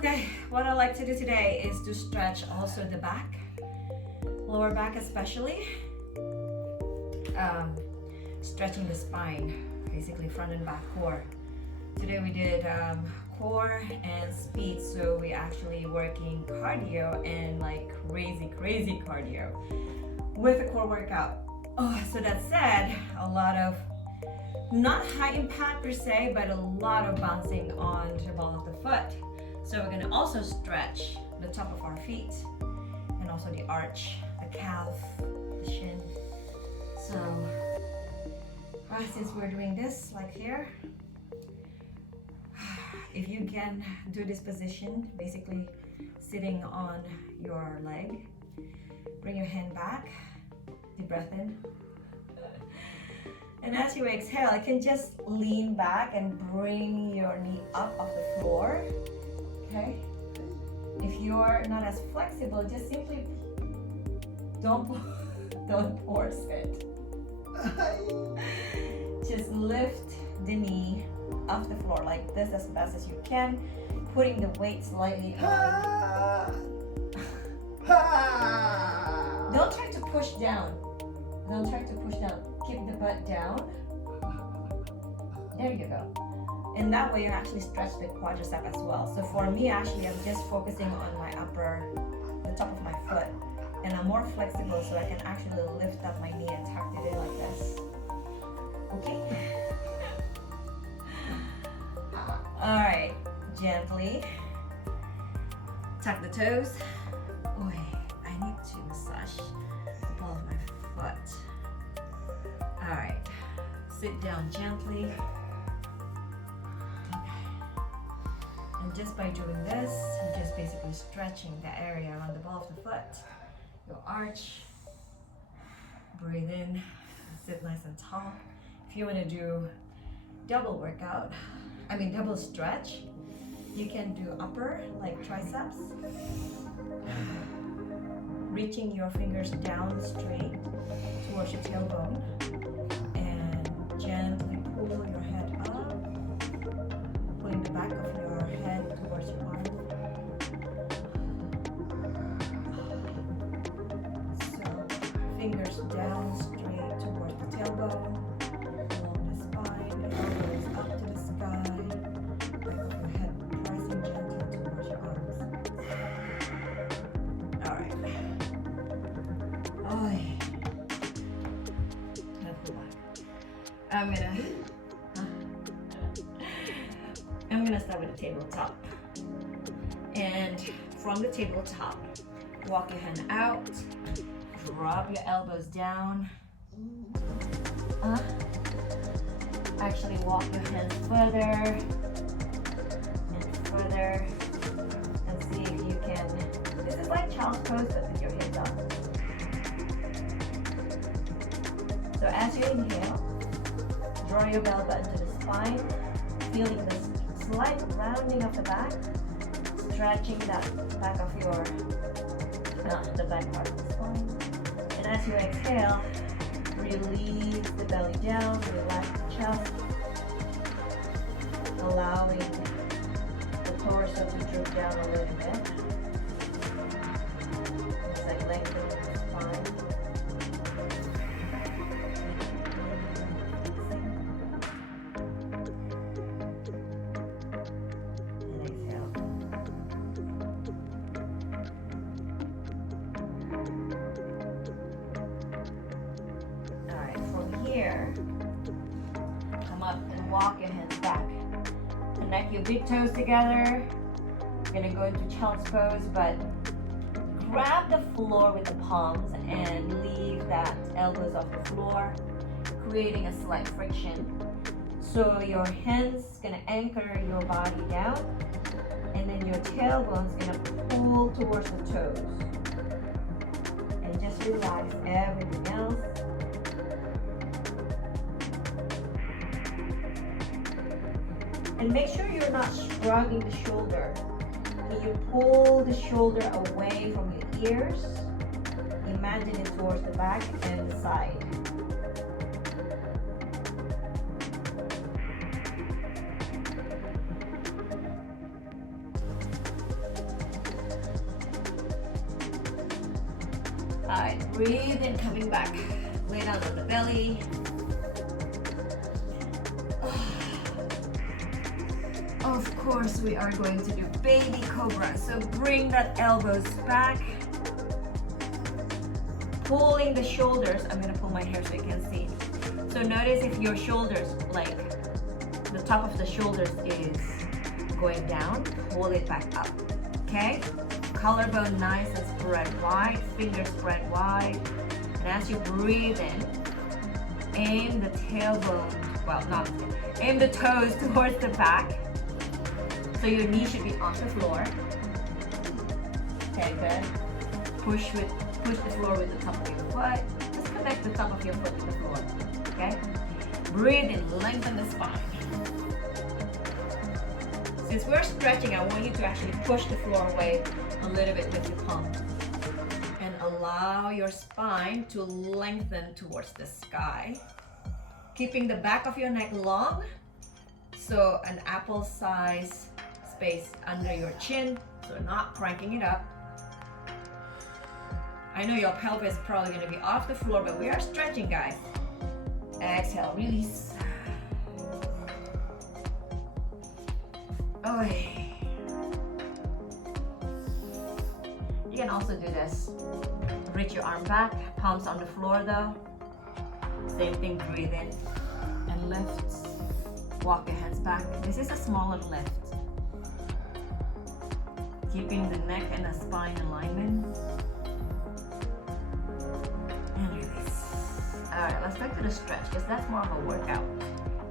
Okay, what I like to do today is to stretch also the back, lower back especially. Stretching the spine, basically front and back core. Today we did core and speed, so we actually working cardio and like crazy cardio with a core workout. Oh, so that said, a lot of not high impact per se, but a lot of bouncing on the ball of the foot. So we're gonna also stretch the top of our feet and also the arch, the calf, the shin. So since we're doing this like here, if you can do this position, basically sitting on your leg, bring your hand back, deep breath in. And as you exhale, you can just lean back and bring your knee up off the floor. Okay? If you're not as flexible, just simply don't force it. Just lift the knee off the floor like this as best as you can, putting the weight slightly on. Don't try to push down. Don't try to push down. Keep the butt down. There you go. And that way you actually stretch the quadricep as well. So for me, actually, I'm just focusing on my the top of my foot. And I'm more flexible so I can actually lift up my knee and tuck it in like this. Okay? Alright, gently tuck the toes. Oy, I need to massage the ball of my foot. Alright, sit down gently. And just by doing this, you're just basically stretching the area around the ball of the foot. Your arch. Breathe in, sit nice and tall. If you want to do double workout, double stretch, you can do upper, like triceps. Reaching your fingers down straight towards your tailbone and gently pull your head up, pulling the back of your head towards your arm. So fingers down straight towards the tailbone, along the spine, elbows up to the sky, back of your head pressing gently towards your arms. Alright. I'm gonna start with the tabletop. And from the tabletop, walk your hand out, drop your elbows down. Actually walk your hands further and further and see if you can. This is like child's pose, but with your hips up. So as you inhale, draw your belly button to the spine, feeling the slight rounding of the back, stretching that back of your, the back part of the spine. And as you exhale, release the belly down, relax the chest, allowing the torso to droop down a little bit. It's like lengthening the spine. Here, come up and walk your hands back. Connect your big toes together. You're gonna go into child's pose, but grab the floor with the palms and leave that elbows off the floor, creating a slight friction. So your hands gonna anchor your body down, and then your tailbone's gonna pull towards the toes. And just relax everything else. And make sure you're not shrugging the shoulder. When you pull the shoulder away from your ears, imagine it towards the back and the side. Breathe in, coming back. Lay down on the belly. Of course, we are going to do baby cobra. So bring that elbows back. Pulling the shoulders. I'm gonna pull my hair so you can see. So notice if your shoulders, like the top of the shoulders is going down, pull it back up. Okay? Collarbone nice and spread wide, fingers spread wide. And as you breathe in, aim the tailbone, well, not, aim the toes towards the back. So your knee should be on the floor. Okay, good. Push the floor with the top of your foot. Just connect the top of your foot to the floor. Okay? Breathe in, lengthen the spine. Since we're stretching, I want you to actually push the floor away a little bit with your palm. And allow your spine to lengthen towards the sky. Keeping the back of your neck long, so an apple size space under your chin, so not cranking it up. I know your pelvis is probably going to be off the floor, but we are stretching, guys. Exhale, release. Oh. You can also do this. Reach your arm back, palms on the floor though. Same thing, breathe in and lift. Walk your hands back. This is a smaller lift. Keeping the neck and the spine alignment. And release. Alright, let's back to the stretch because that's more of a workout.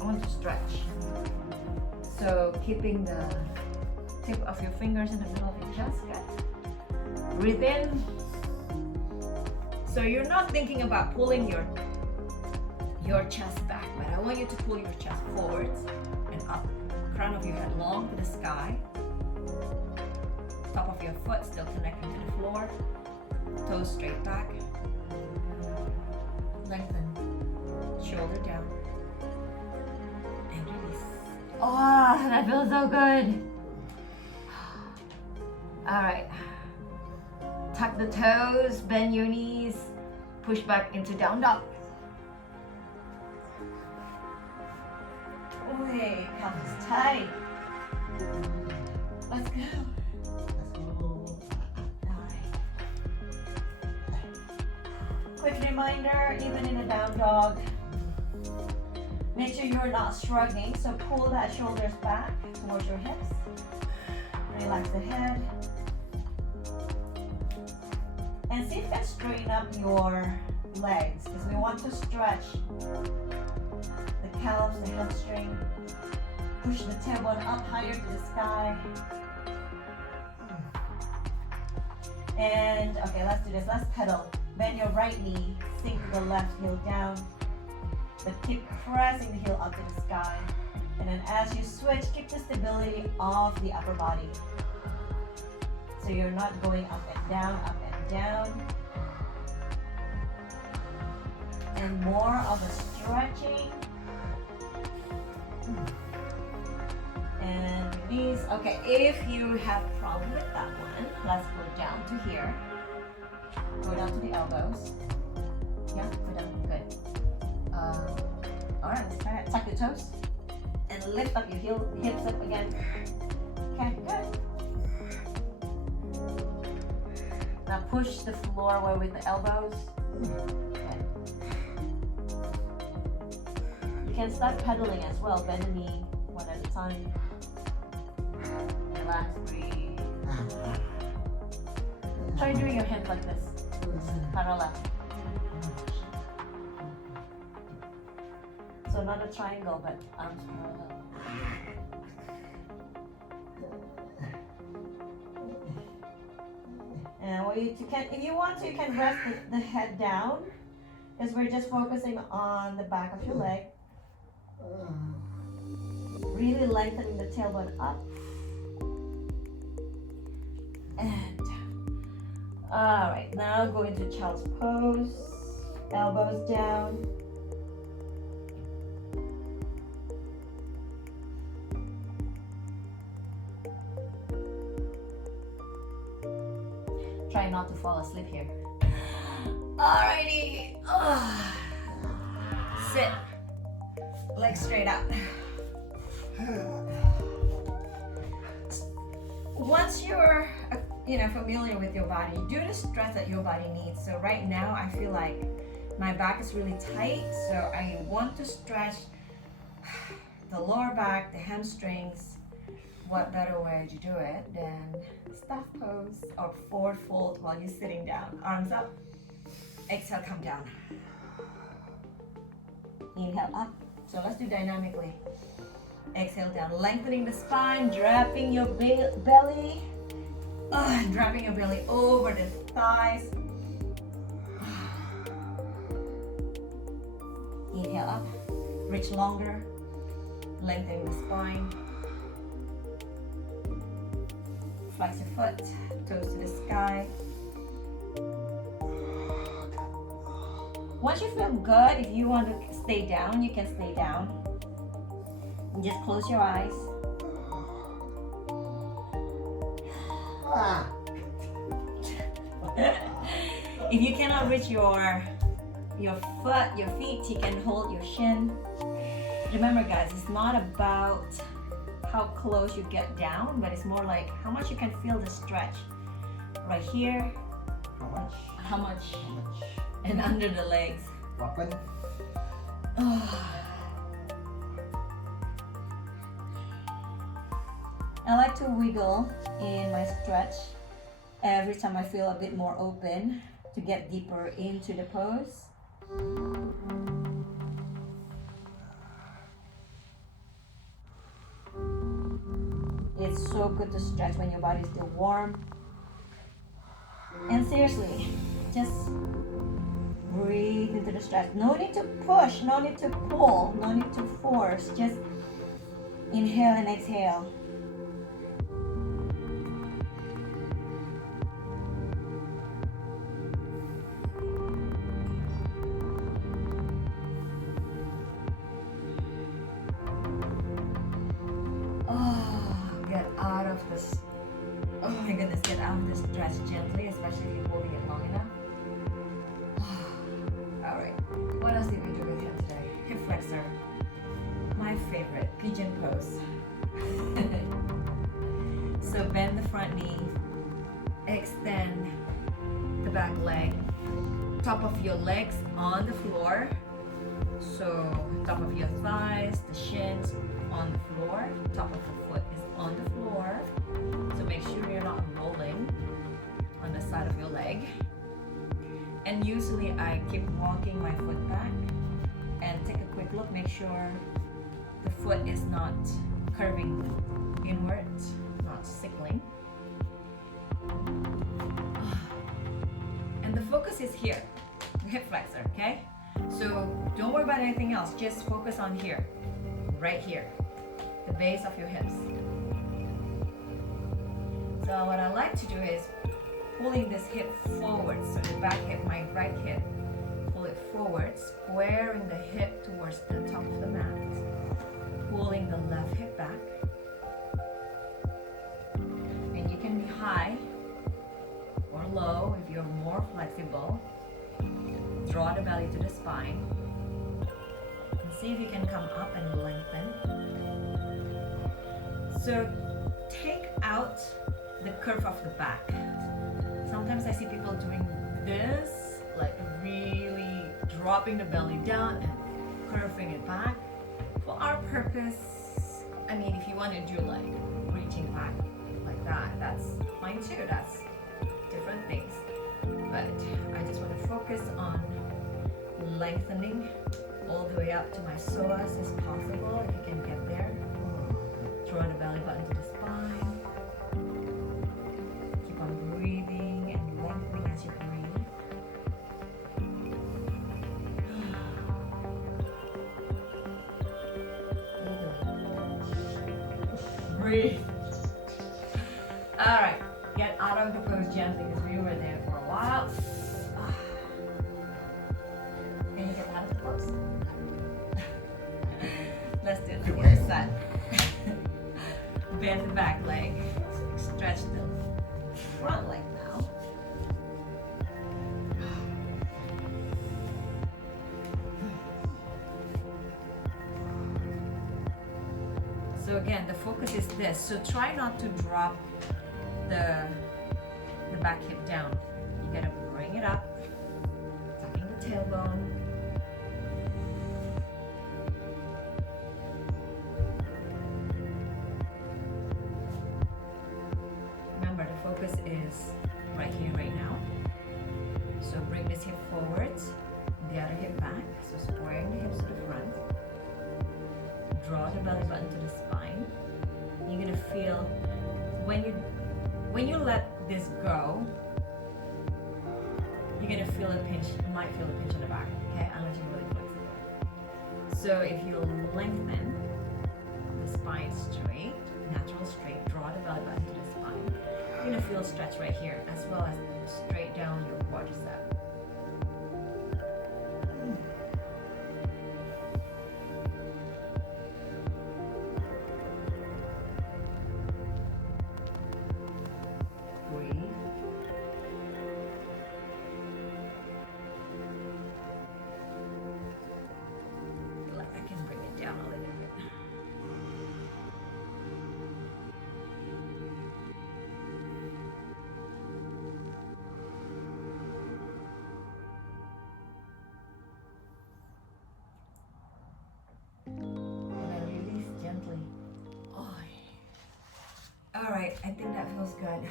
I want to stretch. So keeping the tip of your fingers in the middle of your chest. Good. Breathe in. So you're not thinking about pulling your chest back, but I want you to pull your chest forwards and up. Crown of your head long to the sky. Top of your foot still connecting to the floor. Toes straight back. Lengthen. Shoulder down. And release. Oh, that feels so good. Alright. Tuck the toes, bend your knees, push back into down dog. Okay, calf is tight. Let's go. Quick reminder, even in a down dog, make sure you're not shrugging, so pull that shoulders back towards your hips. Relax the head. And see if you can straighten up your legs, because we want to stretch the calves, the hamstring. Push the tailbone up higher to the sky. And okay, let's do this. Let's pedal. Bend your right knee, sink the left heel down, but keep pressing the heel up to the sky. And then as you switch, keep the stability of the upper body. So you're not going up and down. And more of a stretching. And release. Okay, if you have problem with that one, let's go down to here. Go down to the elbows. Yeah, go down. Good. Alright, let's try it. Tuck the toes. And lift up your hips up again. Okay, good. Now push the floor away with the elbows. Good. You can start pedaling as well. Bend the knee one at a time. Relax, breathe. Try doing your hands like this. Parallel. So not a triangle, but arms parallel. And what you can, if you want to, you can rest the head down, because we're just focusing on the back of your leg. Really lengthening the tailbone up and down. All right, now go into child's pose, elbows down. Try not to fall asleep here. Alrighty. Sit. Legs straight out. Once you're familiar with your body, do the stretch that your body needs. So right now I feel like my back is really tight, so I want to stretch the lower back, the hamstrings. What better way to do it than staff pose or forward fold while you're sitting down. Arms up. Exhale, come down. Inhale up. So let's do dynamically. Exhale down, lengthening the spine, dropping your belly. Dropping your belly over the thighs. Inhale up, reach longer, lengthening the spine. Flex your foot, toes to the sky. Once you feel good, if you want to stay down, you can stay down. And just close your eyes. If you cannot reach your feet, you can hold your shin. Remember guys, it's not about how close you get down, but it's more like how much you can feel the stretch. Right here. How much? And under the legs. I like to wiggle in my stretch every time I feel a bit more open to get deeper into the pose. It's so good to stretch when your body is still warm. And seriously, just breathe into the stretch. No need to push, no need to pull, no need to force. Just inhale and exhale. Oh my goodness, get out of this stretch gently, especially if you're holding it long enough. Alright, what else did we do with him today? Hip flexor. My favorite, pigeon pose. So bend the front knee, extend the back leg, top of your legs on the floor. So top of your thighs, the shins on the floor, top of the foot is on the floor. So make sure you're not rolling on the side of your leg. And usually I keep walking my foot back and take a quick look, make sure the foot is not curving inwards, not sickling. And the focus is here, hip flexor, okay? So don't worry about anything else, just focus on here, right here, the base of your hips. So what I like to do is pulling this hip forward, so the back hip, my right hip, pull it forward, squaring the hip towards the top of the mat, pulling the left hip back, and you can be high or low if you're more flexible. Draw the belly to the spine, and see if you can come up and lengthen. So take out the curve of the back. Sometimes I see people doing this, like really dropping the belly down and curving it back. For our purpose, I mean, if you want to do like reaching back like that, that's fine too. That's different things. But I just want to focus on lengthening all the way up to my psoas as possible, if you can get there. Draw the belly button to the spine. Keep on breathing and lengthening as you breathe. Breathe. Alright, get out of the pose gently because we were there for a while. Can you get out of the pose? Let's do the other side. Bend the back leg, stretch the front leg now. So again, the focus is this. So try not to drop the back hip down. You gotta bring it up, tucking the tailbone. Remember, the focus is right here, right now. So bring this hip forwards, the other hip back. So squaring the hips to the front. Draw the belly button to the spine. You're gonna feel when you let this go, you're gonna feel a pinch. You might feel a pinch in the back, okay? Unless you're really flexible. So if you lengthen the spine straight, natural straight, draw the belly button to the spine. You're gonna feel a stretch right here, as well as straight down your quadricep. Alright, I think that feels good.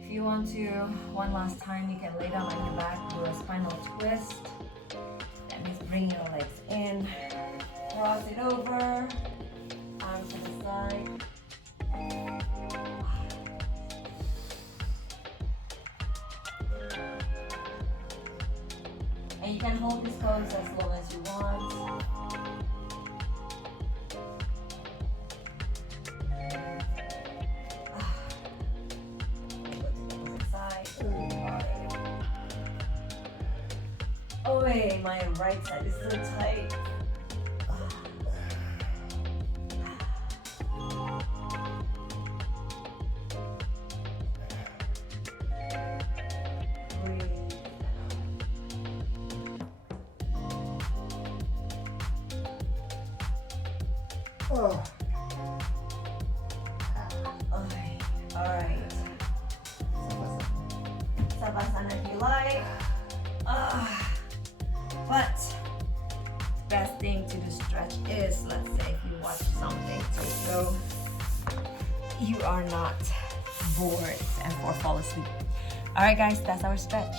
If you want to, one last time, you can lay down on your back, do a spinal twist. That means bring your legs in, cross it over, arms to the side. And you can hold this pose as long as you want. Oh wait, my right side is so tight. Oh. Alright. Savasana if you like. But best thing to do stretch is, let's say if you watch something so you are not bored and or fall asleep. Alright guys, that's our stretch.